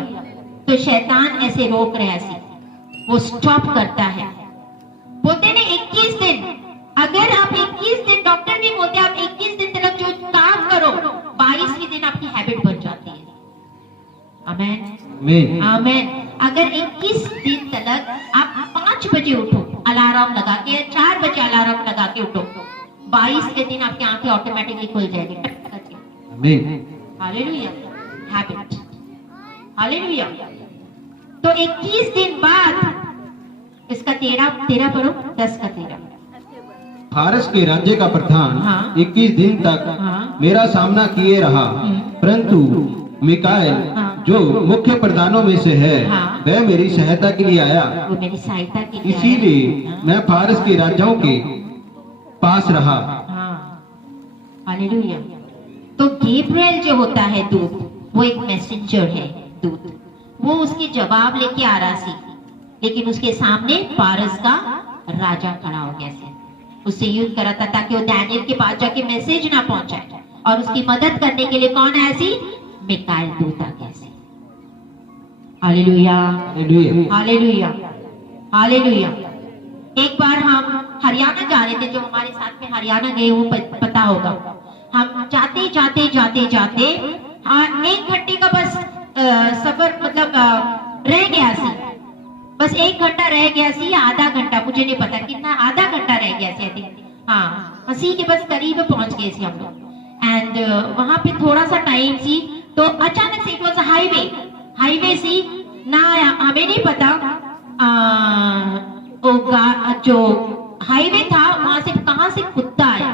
तो शैतान ऐसे रोक रहा सी, वो स्टॉप करता है, बोलते ना 21 दिन, अगर आप 21 दिन, डॉक्टर भी बोलते हैं आप 21 दिन तक जो काम करो, 22वें दिन आपकी हैबिट बन जाती है। आमेन, आमेन। अगर 21 दिन तक आप 5 बजे उठो अलार्म लगा के, 4 बजे अलार्म लगा के उठो, 22वें दिन आपकी आंखें ऑटोमेटिकली खुल जाएगी, टक करके। Hallelujah, habit. हालेलुया। तो 21 दिन बाद इसका 13 पढ़ो, 10 का 13। फारस के राज्य का प्रधान हाँ। 21 दिन तक हाँ। मेरा सामना किए रहा, परंतु मिकाएल हाँ। जो मुख्य प्रधानों में से है, हाँ। वह मेरी सहायता के लिए आया, वो मेरी सहायता के लिए इसीलिए आया। मैं फारस के राजाओं के पास रहा। हाँ, हालेलुया। तो गैब्रिएल जो होता है दूत, वो एक मैसेंजर है, दूत, वो उसके जवाब लेके आ रहा सी, लेकिन उसके सामने फारस का राजा खड़ा हो गया सी, उससे युद्ध करा था ताकि वो डैनियल के पास जाके मैसेज ना पहुंचाए, और उसकी मदद करने के लिए कौन है सी? मिकाएल दूत आ गया सी। Hallelujah, hallelujah, hallelujah. एक बार हम हरियाणा जा रहे थे, जो हमारे साथ में हरियाणा गए वो पता होगा, हम जाते जाते 1 घंटे का बस सफर मतलब रह गया सी, बस 1 घंटा रह गया सी या आधा घंटा, मुझे नहीं पता कितना, आधा घंटा रह गया सी, हाँ, मसीह के बस करीब पहुंच गए सी हम लोग। एंड वहां पे थोड़ा सा टाइम सी, तो अचानक से इट वाज हाईवे सी ना, हमें नहीं पता जो हाईवे था वहां से कहां से कुत्ता आया,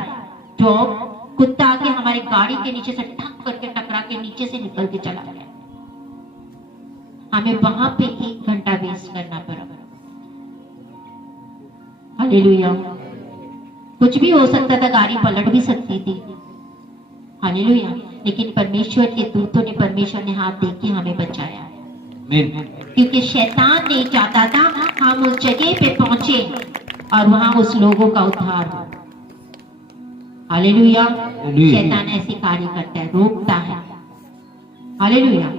जो कुत्ता आके हमारी गाड़ी के नीचे से ठक करके टकरा के नीचे से निकल के चला गया। हमें वहां पे 1 घंटा वेस्ट करना पड़ा। हालेलुया। कुछ भी हो सकता था, गाड़ी पलट भी सकती थी। हालेलुया। लेकिन परमेश्वर के दूतों ने, परमेश्वर ने हाथ देख के हमें बचाया, क्योंकि शैतान नहीं चाहता था हम उस जगह पे पहुंचे और वहां उस लोगों का उद्धार हो। हालेलुया। शैतान ऐसे कार्य करता है, रोकता है। हालेलुया।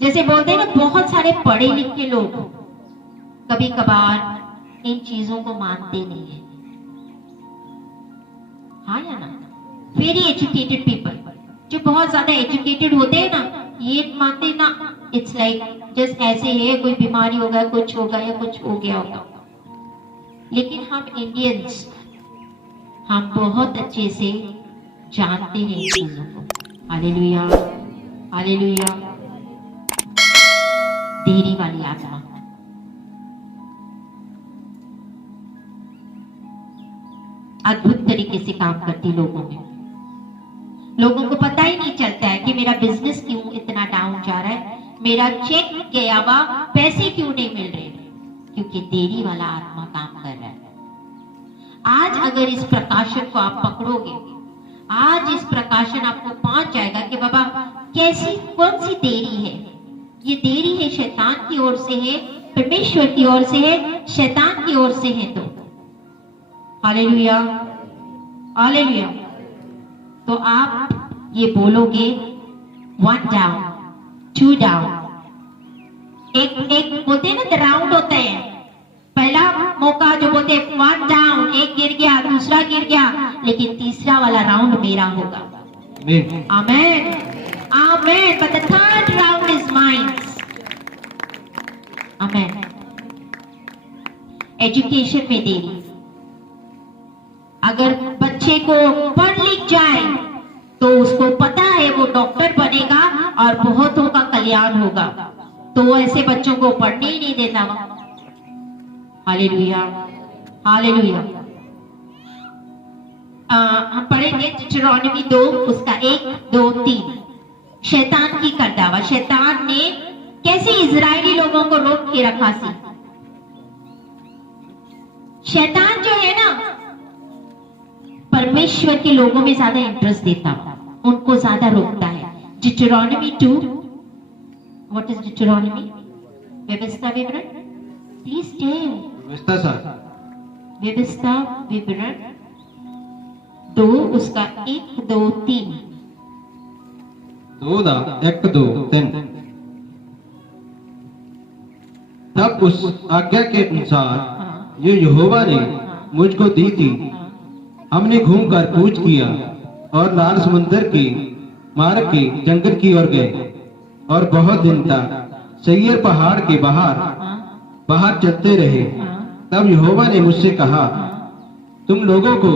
जैसे बोलते हैं ना, बहुत सारे पढ़े लिखे लोग कभी कभार इन चीजों को मानते नहीं है, हाँ या ना? वेरी एजुकेटेड पीपल, जो बहुत ज्यादा एजुकेटेड होते हैं ना, ये मानते ना, इट्स लाइक जस्ट ऐसे है, कोई बीमारी होगा, कुछ होगा या कुछ हो गया होगा। लेकिन हम इंडियंस, हम बहुत अच्छे से जानते हैं इन चीजों को। Hallelujah, hallelujah. देरी वाली आत्मा, अद्भुत तरीके से काम करती लोगों में। लोगों को पता ही नहीं चलता है कि मेरा बिजनेस क्यों इतना डाउन जा रहा है, मेरा चेक गया हुआ पैसे क्यों नहीं मिल रहे, क्योंकि देरी वाला आत्मा काम कर रहा है। आज अगर इस प्रकाशन को आप पकड़ोगे, आज इस प्रकाशन आपको पहुंच जाएगा कि बाबा कैसी, कौन सी देरी है। ये देरी है शैतान की ओर से है, परमेश्वर की ओर से है, शैतान की ओर से है। तो हालेलुया, हालेलुया। तो आप ये बोलोगे 1 डाउन, 2 डाउन। एक बोलते हैं ना, राउंड होता है, पहला मौका जो बोलते हैं 1 डाउन, 1 गिर गया, दूसरा गिर गया, लेकिन तीसरा वाला राउंड मेरा होगा। आमीन। आमेन, आमेन। But the third round is mine. Amen. Education में देरी, अगर बच्चे को पढ़ लिख जाए तो उसको पता है वो डॉक्टर बनेगा और बहुतों का कल्याण होगा, तो वो ऐसे बच्चों को पढ़ने ही नहीं देता। Hallelujah, hallelujah. हम पढ़ेंगे डिट्रोनॉमी 2 उसका 1, 2, 3। शैतान की करदावा, शैतान ने कैसे इजरायली लोगों को रोक के रखा सी। शैतान जो है ना, परमेश्वर के लोगों में ज्यादा इंटरेस्ट देता, उनको ज्यादा रोकता है। डिट्रोनॉमी 2, व्हाट इज डिट्रोनॉमी? व्यवस्था विवरण, प्लीज टेल। व्यवस्था सर, व्यवस्था विवरण 2 उसका 1, 2, 3। 2 ਦਾ 1, 2, 3। तब उस आज्ञा के अनुसार जो यहोवा ने मुझको दी थी, हमने घूमकर कूच किया और लाल समुद्र के मार्ग के जंगल की ओर गए और बहुत दिन तक सैयर पहाड़ के बाहर चलते रहे। तब यहोवा ने मुझसे कहा, तुम लोगों को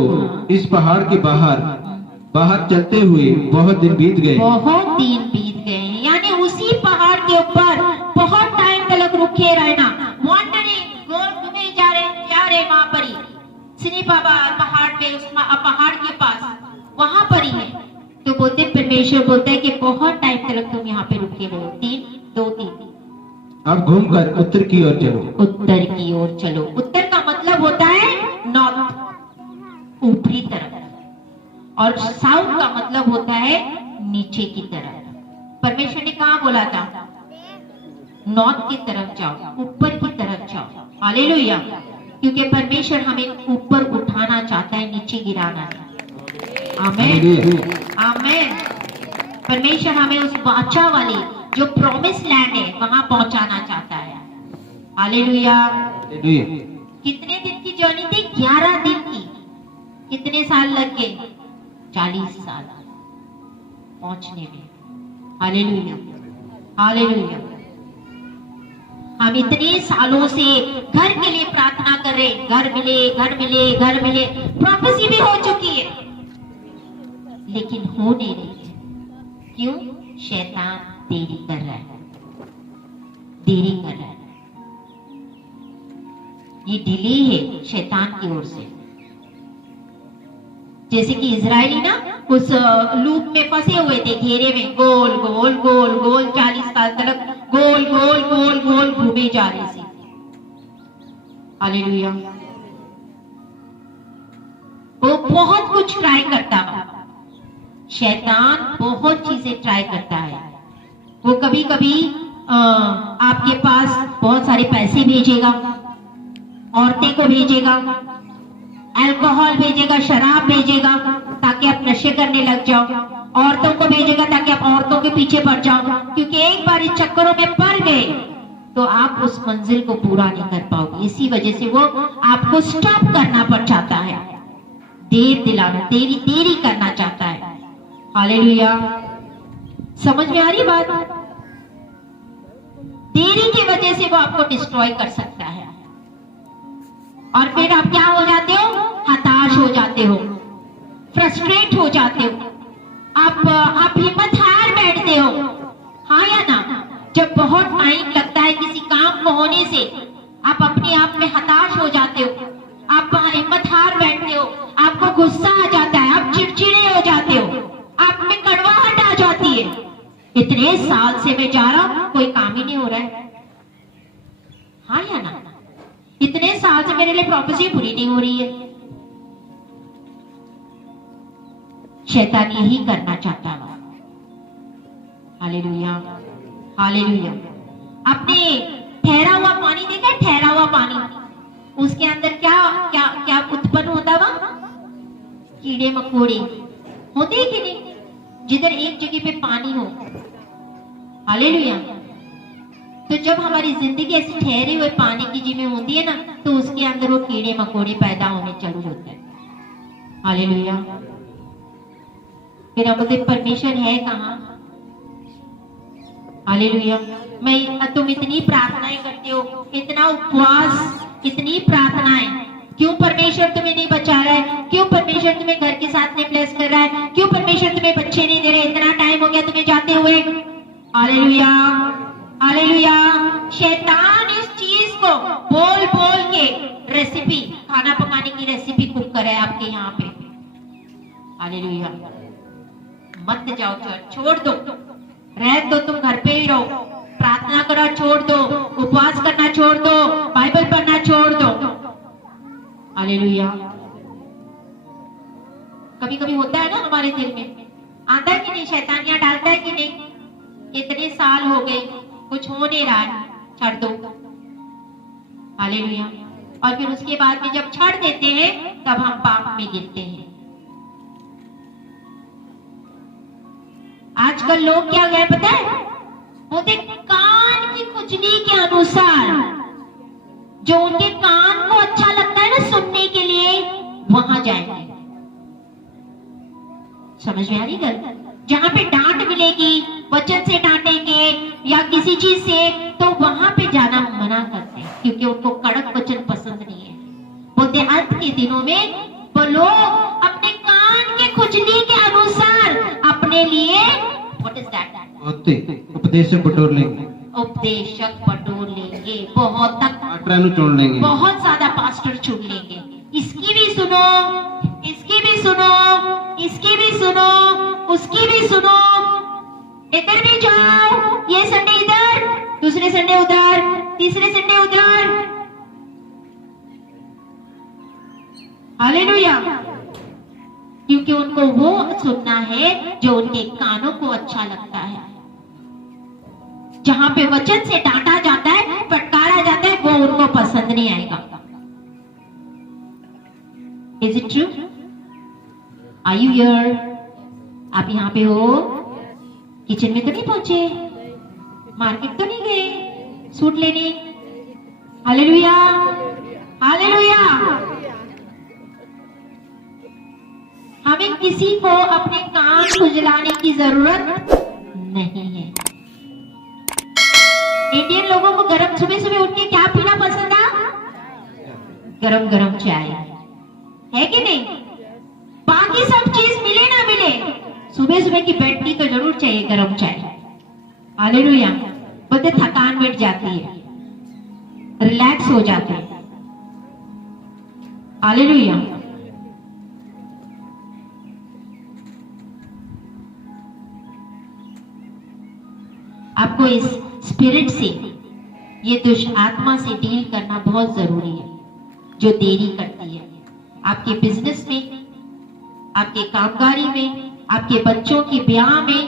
इस पहाड़ के बाहर चलते हुए बहुत दिन बीत गए। बहुत दिन बीत गए, यानी उसी पहाड़ के ऊपर बहुत टाइम तक रुके रहना, वॉन्डरिंग, घूमे जा रहे वहां पर ही सिनी बाबा पहाड़ पे, उस पहाड़ के पास वहां पर ही है। तो बोलते परमेश्वर बोलता है कि बहुत टाइम तक तुम यहाँ पे रुके रहो। 3, 2, 3। अब घूमकर उत्तर की ओर चलो। उत्तर की ओर चलो। उत्तर का मतलब होता है नॉर्थ, ऊपरी तरफ, और साउथ का मतलब होता है नीचे की तरफ। परमेश्वर ने कहा बोला था? नॉर्थ की तरफ जाओ, ऊपर की तरफ जाओ। हालेलुया। क्योंकि परमेश्वर हमें ऊपर उठाना चाहता है, नीचे गिराना नहीं। आमेन, आमेन। परमेश्वर हमें उस वाचा वाली जो प्रॉमिस लैंड है वहां पहुंचाना चाहता है। हालेलुया। कितने दिन की जर्नी थी? 11 दिन की। कितने साल लग गए? 40 साल पहुंचने में। Hallelujah, hallelujah. हम इतने सालों से घर के लिए प्रार्थना कर रहे, घर मिले, घर मिले, घर मिले। प्रोफेसी भी हो चुकी है, लेकिन हो नहीं रही। क्यों? शैतान देरी कर रहा है, देरी कर रहा है। ये डिले है शैतान की ओर से। जैसे कि इजरायली ना उस लूप में फंसे हुए थे, घेरे में, गोल गोल गोल गोल 40 साल तक गोल गोल गोल गोल घूमे जा रहे थे। हालेलुया। वो बहुत कुछ ट्राई करता है, शैतान बहुत चीजें ट्राई करता है। वो कभी कभी आपके पास बहुत सारे पैसे भेजेगा, औरतें को भेजेगा, अल्कोहल भेजेगा, शराब भेजेगा ताकि आप नशे करने लग जाओ, औरतों को भेजेगा ताकि आप औरतों के पीछे पड़ जाओ। क्योंकि एक बार इस चक्करों में पड़ गए तो आप उस मंजिल को पूरा नहीं कर पाओगे। इसी वजह से वो आपको स्टॉप करना पड़ जाता है, देर दिलाना, देरी करना चाहता है। हालेलुया। समझ में आ रही बात? देरी की वजह से वो आपको डिस्ट्रॉय कर सकता है, और फिर आप क्या हो जाते हो? हताश हो जाते हो, फ्रस्ट्रेट हो जाते हो, आप हिम्मत हार बैठते हो। हाँ या ना? जब बहुत टाइम लगता है किसी काम को होने से, आप अपने आप में हताश हो जाते हो, आप हिम्मत हार बैठते हो, आपको गुस्सा आ जाता है, आप चिड़चिड़े हो जाते हो, आप में कड़वाहट आ जाती है। इतने साल से मैं जा रहा हूं, कोई काम ही नहीं हो रहा है। हाँ या ना? इतने साल से मेरे लिए प्रोफेसी पूरी नहीं हो रही है। शैतान यही करना चाहता है। Hallelujah, hallelujah. आपने ठहरा हुआ पानी देखा? ठहरा हुआ पानी, उसके अंदर क्या क्या क्या उत्पन्न होता हुआ? कीड़े मकोड़े होते हैं कि नहीं? जिधर एक जगह पे पानी हो। हालेलुया। तो जब हमारी जिंदगी ऐसी ठहरे हुए पानी की जिम्मे होती है ना, तो उसके अंदर वो कीड़े मकोड़े पैदा होने चालू होते हैं। हालेलुया। फिर बोलते परमेश्वर है कहाँ? हालेलुया। तुम इतनी प्रार्थनाएं करते हो, इतना उपवास, इतनी प्रार्थनाएं, क्यों परमेश्वर तुम्हें नहीं बचा रहा है? क्यों परमेश्वर तुम्हें घर के साथ नहीं ब्लेस कर रहा है? क्यों परमेश्वर तुम्हें बच्चे नहीं दे रहे? इतना टाइम हो गया तुम्हें जाते हुए। Hallelujah, hallelujah. शैतान इस चीज को बोल बोल के रेसिपी, खाना पकाने की रेसिपी कुक करे आपके यहाँ पे। हालेलुया। मत जाओ चर्च, छोड़ दो, रह दो, तुम घर पे ही रहो, प्रार्थना करना छोड़ दो, उपवास करना छोड़ दो, बाइबल पढ़ना छोड़ दो। हालेलुया। कभी कभी होता है ना हमारे दिल में, आता है कि नहीं, शैतान यहाँ डालता है कि नहीं, इतने साल हो गए कुछ हो नहीं रहा है, छोड़ दो। हालेलुया। और फिर उसके बाद में जब छोड़ देते हैं तब हम पाप में गिरते हैं। आजकल लोग क्या गए पता है, बोलते कान की खुजली के अनुसार, जो उनके कान को अच्छा लगता है ना सुनने के लिए, वहां जाएंगे। समझ में आ रही गल? जहां पे डांट मिलेगी, वचन से डांटेंगे या किसी चीज से, तो वहां पे जाना मना करते हैं, क्योंकि उनको कड़क वचन पसंद नहीं है। बोलते अंत के दिनों में वो लोग अपने कान के खुजली के अनुसार अपने लिए व्हाट इज दैट, उपदेशक बटोर लेंगे, उपदेशक बटोर लेंगे, बहुत तक चुन लेंगे, बहुत ज्यादा पास्टर चुन लेंगे। इसकी भी सुनो, इसकी भी सुनो, इसकी भी सुनो, उसकी भी सुनो, इधर भी जाओ, ये संडे इधर, दूसरे संडे उधर, तीसरे संडे उधर। हालेलुया। क्योंकि उनको वो सुनना है जो उनके कानों को अच्छा लगता है। जहां पे वचन से डांटा जाता है, फटकारा जाता है, वो उनको पसंद नहीं आएगा। Is it true? Are you here? आप यहाँ पे हो? किचन में तो नहीं पहुंचे? मार्केट तो नहीं गए सूट लेने? Hallelujah, hallelujah. हमें किसी को अपने कान खुजलाने की जरूरत नहीं है। इंडियन लोगों को गरम, सुबह सुबह उठ के क्या पीना पसंद है? गरम गरम चाय, है कि नहीं? बाकी सब चीज मिले ना मिले, सुबह सुबह की बेड टी तो जरूर चाहिए, गरम चाय। हालेलुया। बोलते थकान मिट जाती है, रिलैक्स हो जाते हैं। हालेलुया। आपको इस स्पिरिट से, ये दुष्ट आत्मा से डील करना बहुत जरूरी है, जो देरी करती है आपके बिजनेस में, आपके कामगारी में, आपके बच्चों के ब्याह में।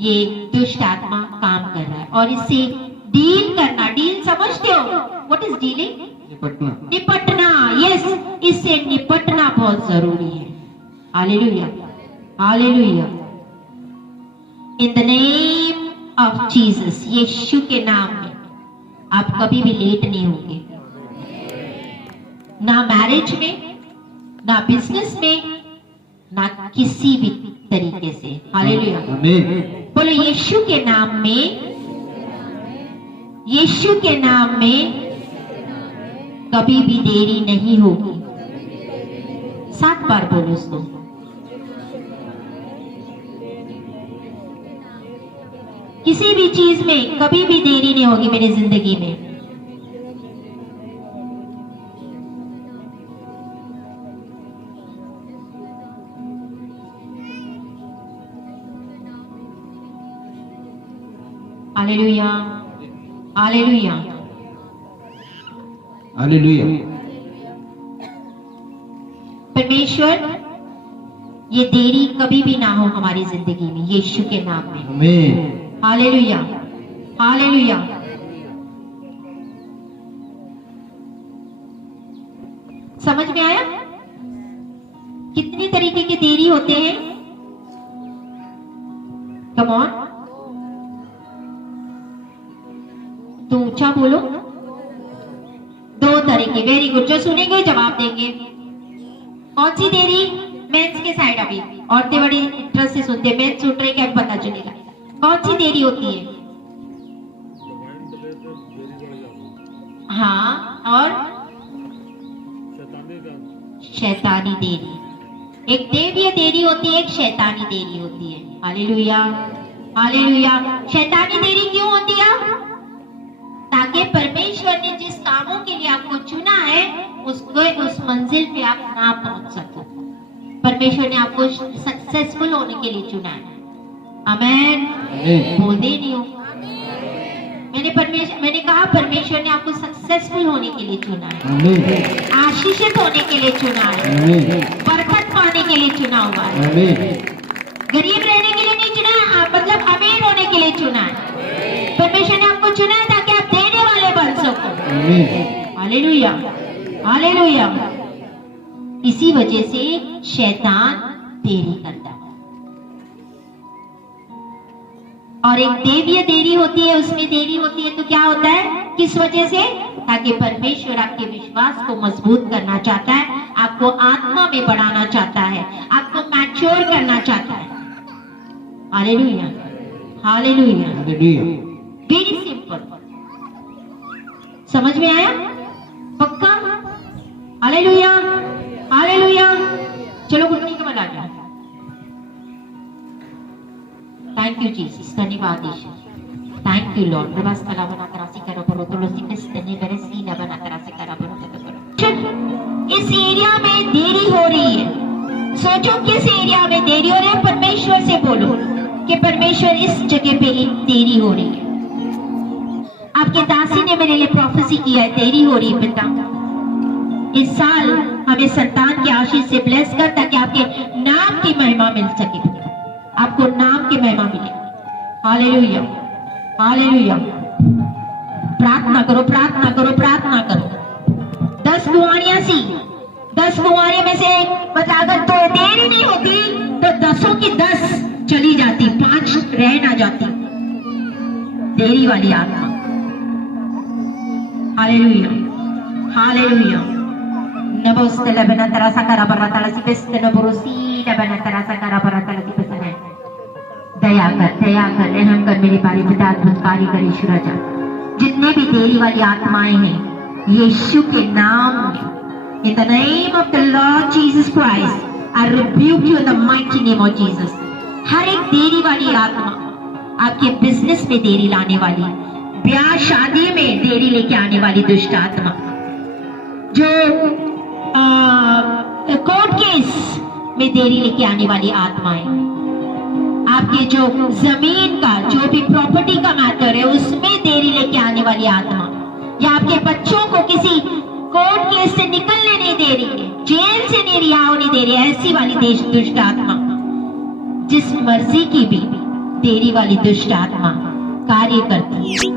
ये दुष्ट आत्मा काम कर रहा है और इससे डील करना, डील समझते हो? What is dealing? निपटना, निपटना। यस, इससे निपटना बहुत जरूरी है। Hallelujah, hallelujah. In the name of Jesus, Yeshu के नाम में आप कभी भी लेट नहीं होंगे, ना मैरिज में, ना बिजनेस में, ना किसी भी तरीके से। हालेलुया। बोलो यीशु के नाम में, यीशु के नाम में कभी भी देरी नहीं होगी। 7 बार बोलो उसको। किसी भी चीज में कभी भी देरी नहीं होगी मेरी जिंदगी में। Hallelujah, hallelujah, hallelujah. परमेश्वर, ये देरी कभी भी ना हो हमारी जिंदगी में, यीशु के नाम में। आमीन। Hallelujah, hallelujah. समझ में आया? कितनी तरीके की देरी होते हैं? कम ऑन, तो ऊंचा बोलो। 2 तरीके। Very good. जो सुनेंगे जवाब देंगे। कौन सी देरी? मेंस के साइड अभी औरतें बड़ी इंटरेस्ट से सुनते, मेंस सुन रहे क्या पता चलेगा। कौन सी देरी होती है? हाँ, और शैतानी देरी। एक देवीय देरी होती है, एक शैतानी देरी होती है। Hallelujah, hallelujah. शैतानी देरी क्यों होती है? ताकि परमेश्वर ने जिस कामों के लिए आपको चुना है उसको उस मंजिल पे आप ना पहुंच सको। परमेश्वर ने आपको सक्सेसफुल होने के लिए चुना है। आमेन। बोलते नहीं हो। मैंने कहा परमेश्वर ने आपको सक्सेसफुल होने के लिए चुना है, आशीषित होने के लिए चुना है, बरकत पाने के लिए चुना हुआ है। गरीब रहने के लिए नहीं चुना है, मतलब अमीर होने के लिए चुना है। परमेश्वर ने आपको चुना है ताकि आप देने वाले बन सको। Hallelujah, hallelujah. इसी वजह से शैतान देरी करता है। और एक देवीय देरी होती है, उसमें देरी होती है तो क्या होता है? किस वजह से? ताकि परमेश्वर आपके विश्वास को मजबूत करना चाहता है, आपको आत्मा में बढ़ाना चाहता है, आपको मैच्योर करना चाहता है। Hallelujah, hallelujah. Very simple. समझ में आया? पक्का? Hallelujah, hallelujah. चलो घुटने के बल आ जाओ। थैंक यू जीसस, धन्यवाद यीशु। Thank you lord. प्रभास्कला बना तरासी करो बरो तुलसी किस्तने करे सीना बना तरासी करा बरो तो करो। इस एरिया में देरी हो रही है। सोचो किस एरिया में देरी हो रही है। परमेश्वर से बोलो कि परमेश्वर इस जगह पे एक देरी हो रही है। आपके दासी ने मेरे लिए प्रोफेसी किया है, देरी हो रही है पिता। इस साल हमें संतान की आशीष से ब्लेस कर ताकि आपके नाम की महिमा मिल सके, आपको नाम की महिमा मिले। Hallelujah, hallelujah. प्रार्थना करो, प्रार्थना करो, प्रार्थना करो। 10 कुंवारियां सी, 10 कुंवारियों में से अगर तो देरी नहीं होती तो 10 की 10 चली जाती, 5 रह ना जाती। देरी वाली आत्मा। Hallelujah, hallelujah. नबोस्तला बना तरसा करा बरा तलसी बेस्त नबरोसी बना तरसा करा बरा तलसी बेस्त। दया कर, रहम कर मेरे बारे पिता, अद्भुत कार्य कर यीशु राजा। जितने भी देरी वाली आत्माएं हैं यीशु के नाम में, in the name of the Lord Jesus Christ, I rebuke you in the mighty name of Jesus. हर एक देरी वाली आत्मा, आपके बिजनेस में देरी लाने वाली, ब्याह शादी में देरी लेके आने वाली दुष्ट आत्मा, जो कोर्ट केस में देरी लेके आने वाली आत्माएं, आपके जो जमीन का जो भी प्रॉपर्टी का मैटर है उसमें देरी लेके आने वाली आत्मा, या आपके बच्चों को किसी कोर्ट केस से निकलने नहीं दे रही है, जेल से नहीं रिहा होने दे रही है, ऐसी वाली दुष्ट आत्मा, जिस मर्जी की भी देरी वाली दुष्ट आत्मा कार्य करती है,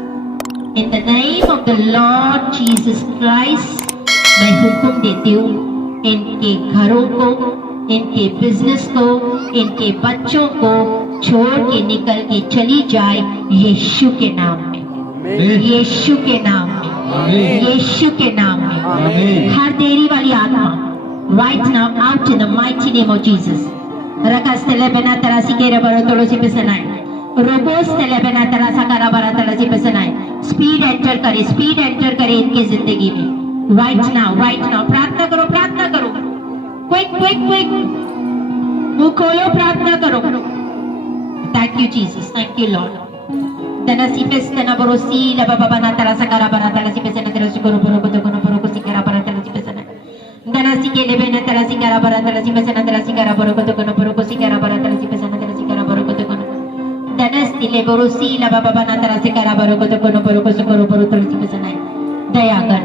इन the name of the Lord Jesus Christ मैं हुक्म देती हूँ इनके घरों को, इनके बिजनेस को, इनके बच्चों को छोड़ के निकल के चली जाए यीशु के नाम में, यीशु के नाम में, यीशु के नाम में। हर देरी वाली आत्मा right now out in the mighty name of Jesus. रकास्तले बना तरासी के रबरो तोड़ोसी पे सनाए, रोबोस्तले बना तरासा का रबरा तरासी पे सनाए। स्पीड एंटर करे इनके जिंदगी में right now। प्रार्थना करो, प्रार्थना करो, क्विक मुंह खोलो, प्रार्थना करो। Thank you Jesus, thank you lord. दनसी पेस्तना बरोसी लबा बाबा ना तरसा करा बरा तरसी पेसना तरसी करो बरो को सिकरा बरा तरसी पेसना दनसी के लेबे ना तरसी करा बरा तरसी पेसना तरसी करा बरो को सिकरा बरा तरसी पेसना तरसी करा बरो को दनस्ती ले बरोसी लबा बाबा ना तरसी करा बरो को तरसी पेसना। दया कर,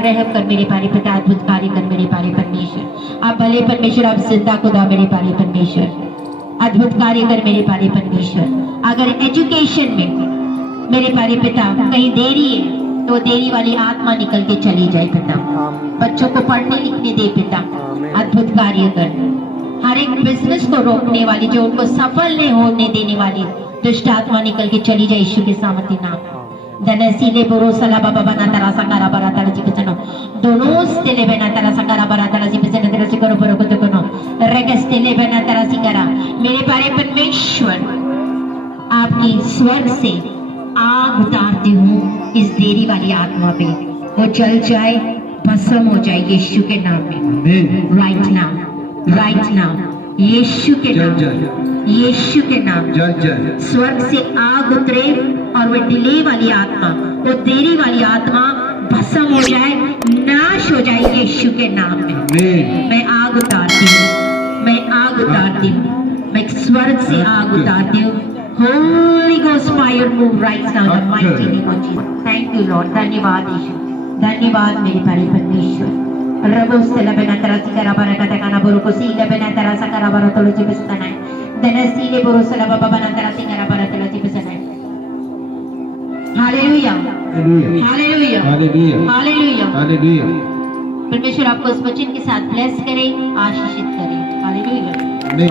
रहम कर मेरे पारी पिता, अद्भुत कार्य कर मेरे पारी परमेश्वर। आप भले परमेश्वर, आप जिंदा खुदा मेरे पारी परमेश्वर, अद्भुत कार्य कर मेरे पारी परमेश्वर। अगर एजुकेशन में मेरे पारी पिता कहीं देरी है तो देरी वाली आत्मा निकल के चली जाए पिता, बच्चों को पढ़ने लिखने दे पिता, अद्भुत कार्य कर। हर एक बिजनेस को रोकने वाली, जो उनको सफल नहीं होने देने वाली दुष्ट आत्मा निकल के चली जाए यीशु के सामर्थ्य नाम। दनसीले बोरोसला बाबा बना तरसा करा बरा तरसी पेसनो दोनों स्तेले बना तरसा करा बरा तरसी पेसनो तरसी करो की स्वर्ग से आग उतारती हूँ इस देरी वाली आत्मा पे, वो जल जाए, भस्म हो जाए यीशु के नाम में। आमीन। राइट नाउ यीशु के जल नाम, जाए, यीशु के नाम। जल जाए। स्वर्ग से आग उतरे और वो डिले वाली आत्मा, वो देरी वाली आत्मा भस्म हो जाए, नाश हो जाए यीशु के नाम में। आमीन। मैं आग उतारती हूँ, मैं आग उतारती हूँ, मैं स्वर्ग से आग उतारती हूँ। Holy Ghost fire move right now in the mighty name of Jesus. Thank you Lord. धन्यवाद यीशु, धन्यवाद मेरे प्यारे परमेश्वर। रबो stella benatara sikara barakata kana boruko sile benatara sakara barotolo jibestanai. Dana sile borosala baba benatara sikara baratolo jibestanai. Hallelujah. Hallelujah, Hallelujah. Hallelujah, Hallelujah. Hallelujah. परमेश्वर आपको इस वचन के साथ ब्लेस करे, आशीषित करे। हालेलुया। आमीन।